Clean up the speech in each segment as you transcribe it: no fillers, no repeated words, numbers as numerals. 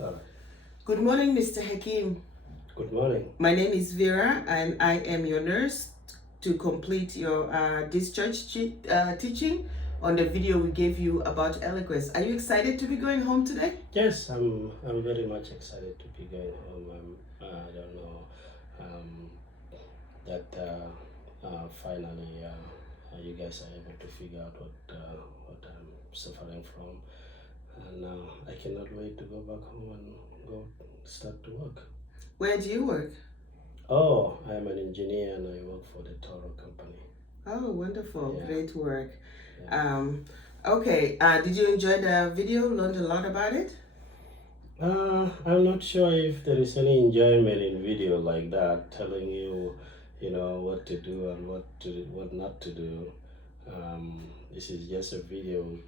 All right. Good morning, Mr. Hakim. Good morning. My name is Vera, and I am your nurse to complete your discharge teaching on the video we gave you about Eliquis. Are you excited to be going home today? Yes, I'm very much excited to be going home. I don't know um, that finally you guys are able to figure out what I'm suffering from, and I cannot wait to go back home and go start to work. Where do you work? Oh, I'm an engineer and I work for the Toro company. Oh, wonderful. Yeah. Great work. Yeah. Okay, did you enjoy the video? Learned a lot about it? I'm not sure if there is any enjoyment in video like that, telling you, what to do and what not to do. This is just a video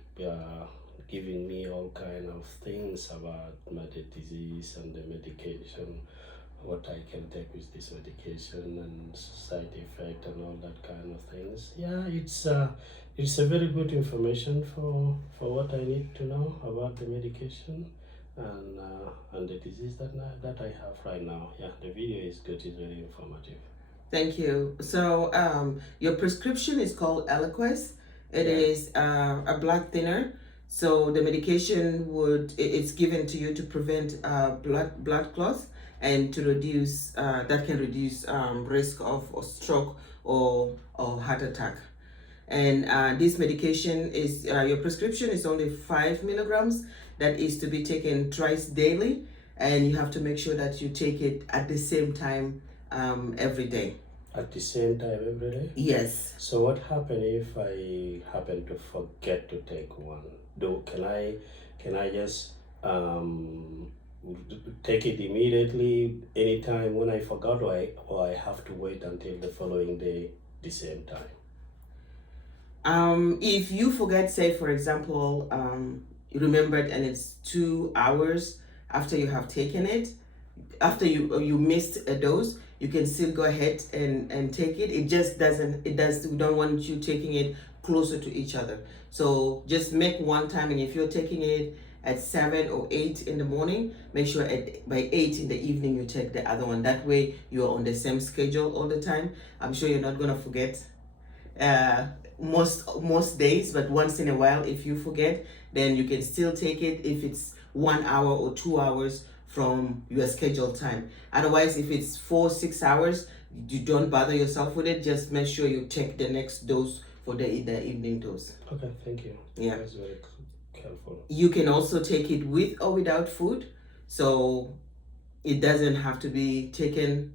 giving me all kind of things about my disease and the medication, what I can take with this medication and side effect and all that kind of things. Yeah, it's a very good information for what I need to know about the medication and the disease that I have right now. Yeah, the video is good. It's very informative. Thank you. So, your prescription is called Eliquis. It is a blood thinner. So the medication it's given to you to prevent blood clots and to reduce that can reduce risk of stroke or heart attack. And this medication is your prescription is only 5 milligrams. That is to be taken twice daily, and you have to make sure that you take it at the same time every day. At the same time every day? Yes. So what happens if I happen to forget to take one? Can I just take it immediately anytime when I forgot, or I have to wait until the following day the same time? If you forget, say for example, you remembered and it's 2 hours after you have taken it, after you missed a dose, you can still go ahead and take it. It just doesn't, we don't want you taking it closer to each other. So just make one time, and if you're taking it at 7 or 8 in the morning, make sure by 8 in the evening you take the other one. That way you're on the same schedule all the time. I'm sure you're not gonna forget most days, but once in a while if you forget, then you can still take it if it's 1 hour or 2 hours from your scheduled time. Otherwise, if it's 4-6 hours, you don't bother yourself with it. Just make sure you take the next dose for the evening dose. Okay, thank you. Yeah, that's very helpful. You can also take it with or without food, so it doesn't have to be taken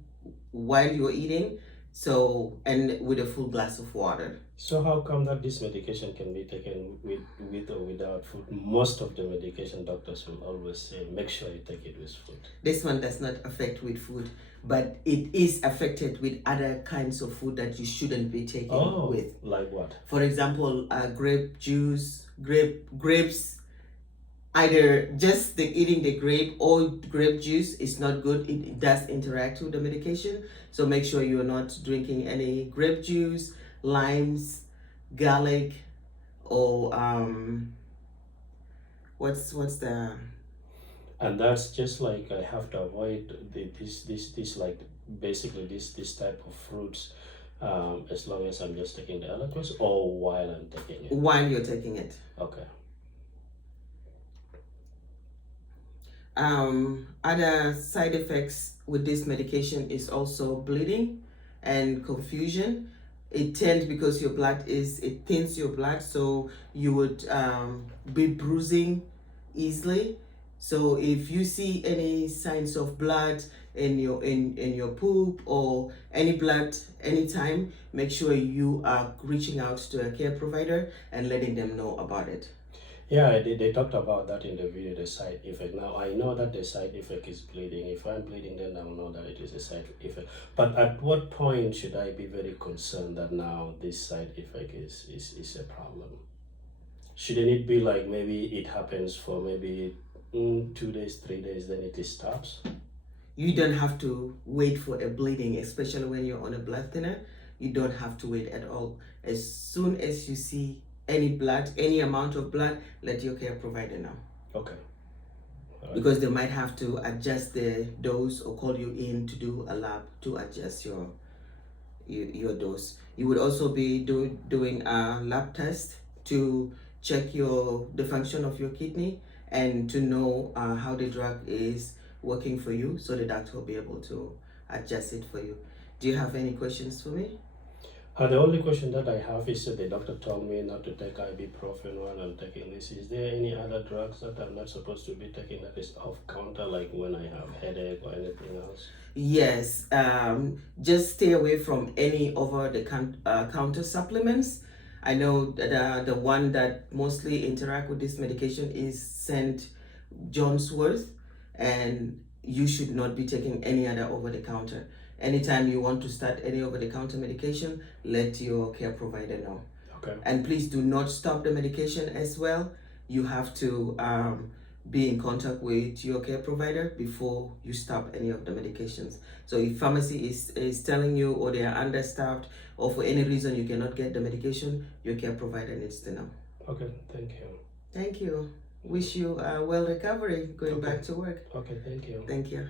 while you're eating. So, and with a full glass of water. So how come that this medication can be taken with or without food? Most of the medication doctors will always say, make sure you take it with food. This one does not affect with food, but it is affected with other kinds of food that you shouldn't be taking with. Like what? For example, grape juice, grapes. Either just eating the grape or grape juice is not good. It does interact with the medication. So make sure you're not drinking any grape juice, limes, garlic, or what's the... And that's just like I have to avoid this like basically this type of fruits as long as I'm just taking the Eliquis, or while I'm taking it? While you're taking it. Okay. Other side effects with this medication is also bleeding and confusion. It tends, because your blood it thins your blood, so you would be bruising easily. So if you see any signs of blood in your poop or any blood anytime, make sure you are reaching out to a care provider and letting them know about it. Yeah, they talked about that in the video, the side effect. Now, I know that the side effect is bleeding. If I'm bleeding, then I'll know that it is a side effect. But at what point should I be very concerned that now this side effect is a problem? Shouldn't it be like maybe it happens for maybe 2 days, 3 days, then it stops? You don't have to wait for a bleeding, especially when you're on a blood thinner. You don't have to wait at all. As soon as you see any blood, any amount of blood, let your care provider know. Okay. All right. because they might have to adjust the dose or call you in to do a lab to adjust your dose. You would also be doing a lab test to check the function of your kidney and to know how the drug is working for you, so the doctor will be able to adjust it for you. Do you have any questions for me? The only question that I have is the doctor told me not to take ibuprofen while I'm taking this. Is there any other drugs that I'm not supposed to be taking that is off counter, like when I have headache or anything else? Yes, just stay away from any over the counter supplements. I know that the one that mostly interact with this medication is St. John's Wort, and you should not be taking any other over the counter. Anytime you want to start any over the counter medication, let your care provider know. Okay. And please do not stop the medication as well. You have to be in contact with your care provider before you stop any of the medications. So if pharmacy is telling you, or they are understaffed, or for any reason you cannot get the medication, your care provider needs to know. Okay, thank you. Thank you. Wish you a well recovery going back to work. Okay, thank you. Thank you.